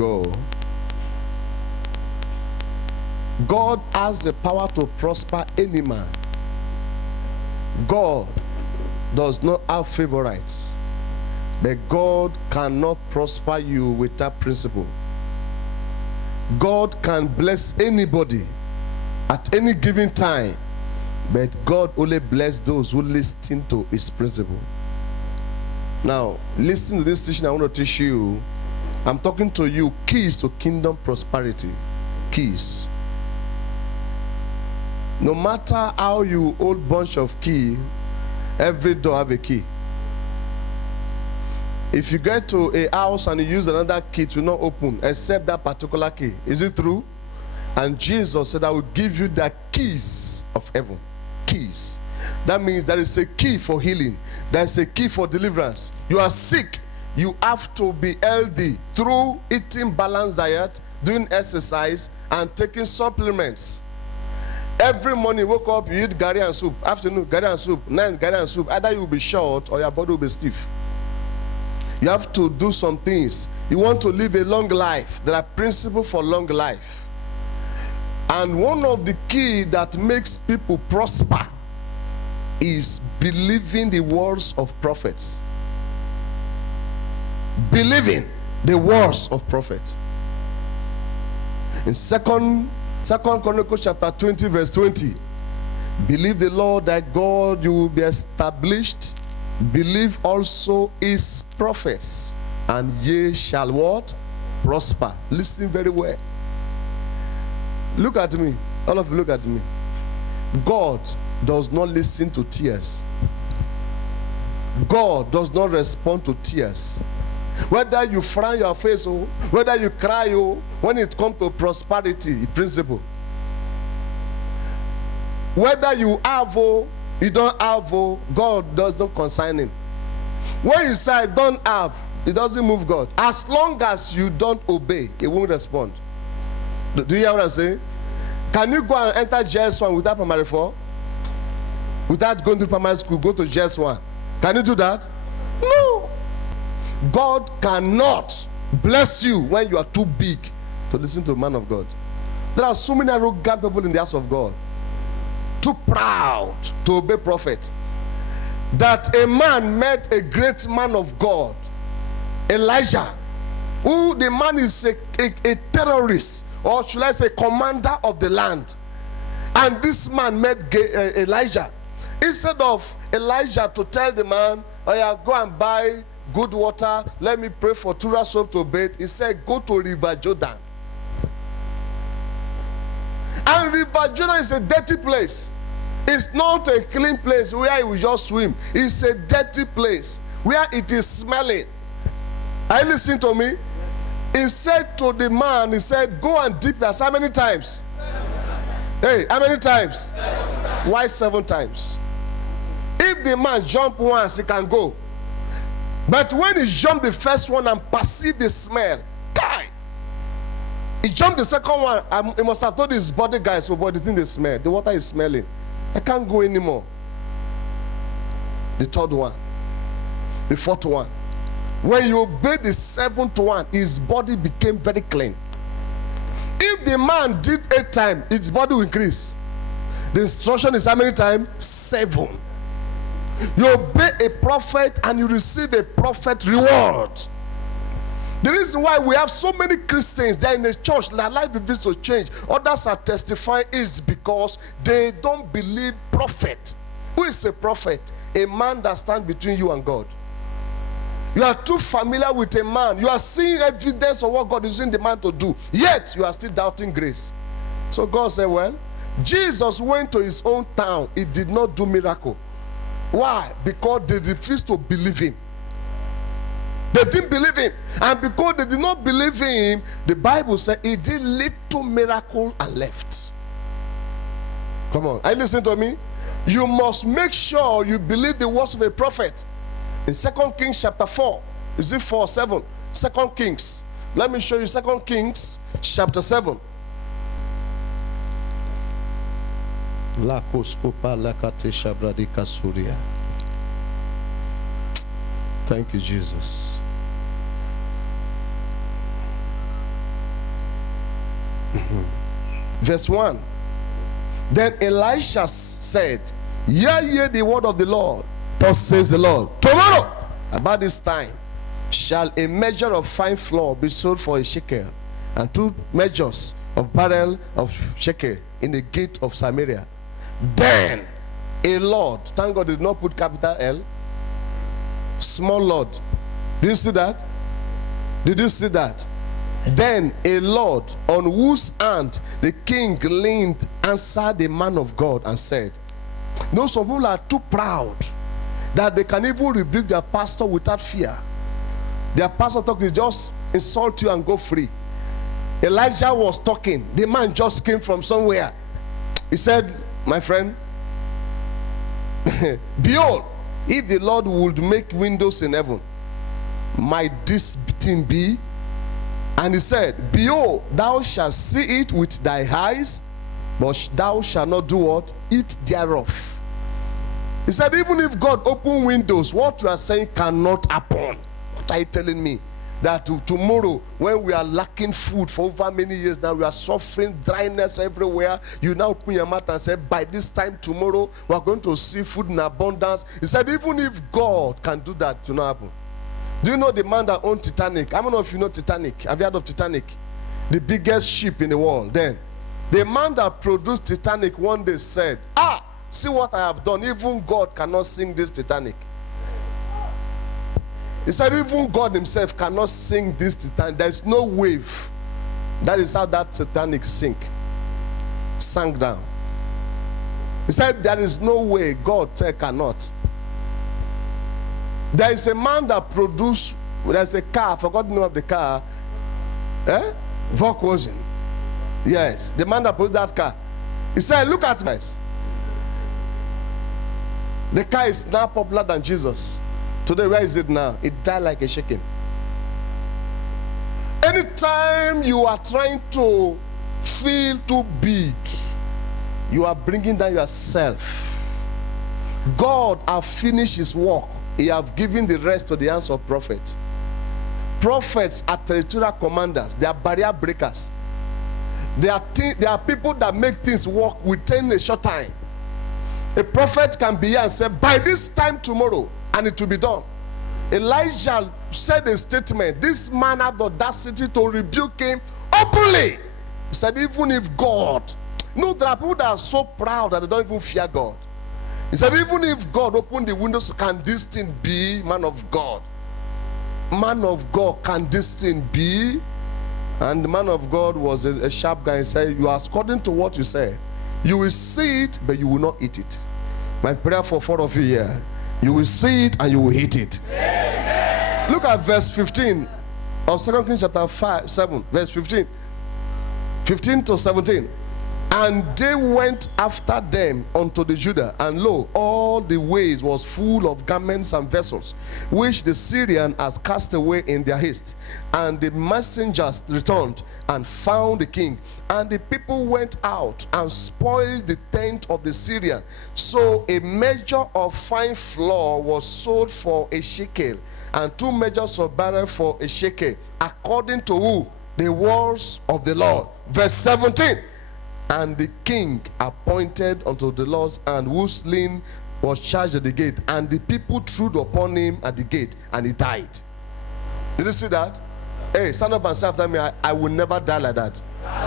go. God has the power to prosper any man. God does not have favorites, but God cannot prosper you without principle. God can bless anybody at any given time, but God only blesses those who listen to his principle. Now, listen to this teaching I want to teach you. I'm talking to you, keys to kingdom prosperity. Keys. No matter how you hold bunch of key, every door have a key. If you get to a house and you use another key to not open except that particular key, is it true? And Jesus said, I will give you the keys of heaven. Keys. That means there is a key for healing. There is a key for deliverance. You are sick. You have to be healthy through eating balanced diet, doing exercise, and taking supplements. Every morning, wake up, you eat gari and soup. Afternoon, gari and soup. Night, gari and soup. Either you will be short or your body will be stiff. You have to do some things. You want to live a long life. There are principles for long life. And one of the key that makes people prosper is believing the words of prophets. Believing the words of prophets. In Second Chronicles chapter 20 verse 20, believe the Lord thy God, you will be established. Believe also his prophets, and ye shall what? Prosper. Listen very well. Look at me. All of you look at me. God does not listen to tears. God does not respond to tears. Whether you frown your face, or whether you cry, or when it comes to prosperity principle, whether you have or you don't have, God does not consign him. When you say don't have, it doesn't move God. As long as you don't obey, it won't respond. Do you hear what I'm saying? Can you go and enter JS1 without primary 4? Without going to primary school, go to JS1. Can you do that? No. God cannot bless you when you are too big to listen to a man of God. There are so many arrogant people in the house of God, too proud to obey prophet, that a man met a great man of God, Elijah, who the man is a terrorist, or should I say commander of the land. And this man met Elijah. Instead of Elijah to tell the man, oh yeah, go and buy good water, let me pray for Tura soap to bathe, he said, go to River Jordan. And River Jordan is a dirty place. It's not a clean place where you will just swim. It's a dirty place where it is smelling. Are you listening to me? He said to the man, he said, go and dip yourself. How many times? 7 times. Hey, how many times? 7 times. Why 7 times? If the man jump once, he can go. But when he jumped the first one and perceived the smell, guy, he jumped the second one, he must have told his body guys, so boy, the thing they smell, the water is smelling. I can't go anymore. The third one, the fourth one. When you obey the 7th one, his body became very clean. If the man did 8 times, his body will increase. The instruction is how many times? 7. You obey a prophet and you receive a prophet reward. The reason why we have so many Christians there in the church, their life refuses to change, others are testifying, is because they don't believe prophet. Who is a prophet? A man that stands between you and God. You are too familiar with a man. You are seeing evidence of what God is using the man to do, yet you are still doubting grace. So God said, well, Jesus went to his own town. He did not do miracle. Why? Because they refused to believe him. They didn't believe him. And because they did not believe him, the Bible said he did little miracle and left. Come on, are you listening to me? You must make sure you believe the words of a prophet. In 2 Kings chapter 4, is it 4 or 7? 2 Kings. Let me show you 2 Kings chapter 7. Thank you, Jesus. Verse 1. Then Elisha said, hear ye the word of the Lord. Thus says the Lord, tomorrow about this time shall a measure of fine flour be sold for a shekel, and 2 measures of barrel of shekel in the gate of Samaria. Then a Lord, thank God did not put capital L, small Lord. Do you see that? Did you see that? Then a Lord on whose hand the king leaned answered the man of God and said, no, some people are too proud that they can even rebuke their pastor without fear. Their pastor talk, they just insult you and go free. Elijah was talking. The man just came from somewhere. He said, my friend, behold, if the Lord would make windows in heaven, might this thing be? And he said, behold, thou shalt see it with thy eyes, but thou shalt not do what? Eat thereof. He said, even if God open windows, what you are saying cannot happen. What are you telling me? That tomorrow, when we are lacking food for over many years now, we are suffering dryness everywhere, you now open your mouth and say, by this time tomorrow, we are going to see food in abundance. He said, even if God can do that, it will not happen. Do you know the man that owned Titanic? I don't know if you know Titanic. Have you heard of Titanic? The biggest ship in the world then. The man that produced Titanic one day said, see what I have done. Even God cannot sing this Titanic. He said, even God himself cannot sing this Titanic. There is no wave. That is how that Titanic sank down. He said, there is no way God cannot. There is a man that produced, there's a car, I forgot the name of the car. Volkswagen. Yes, the man that produced that car. He said, look at this. The car is now popular than Jesus. Today, where is it now? It died like a chicken. Anytime you are trying to feel too big, you are bringing down yourself. God has finished his work. He has given the rest to the hands of prophets. Prophets are territorial commanders. They are barrier breakers. They are people that make things work within a short time. A prophet can be here and say, by this time tomorrow, and it will be done. Elijah said a statement. This man had the audacity to rebuke him openly. He said, even if God, no, there are people that are so proud that they don't even fear God. He said, even if God opened the windows, can this thing be? Man of God. Man of God, can this thing be? And the man of God was a sharp guy. He said, you are according to what you say. You will see it, but you will not eat it. My prayer for 4 of you here. You will see it and you will eat it. Amen. Look at verse 15 of 2 Kings chapter 7, verse 15. 15 to 17. And they went after them unto the Judah, and lo, all the ways was full of garments and vessels, which the Syrian has cast away in their haste. And the messengers returned and found the king. And the people went out and spoiled the tent of the Syrian. So a measure of fine flour was sold for a shekel, and 2 measures of barrel for a shekel, according to who? The words of the Lord. Verse 17. And the king appointed unto the Lord's hand, whose linen was charged at the gate, and the people threw upon him at the gate, and he died. Did you see that? Hey, stand up and say after me, I will never die like that.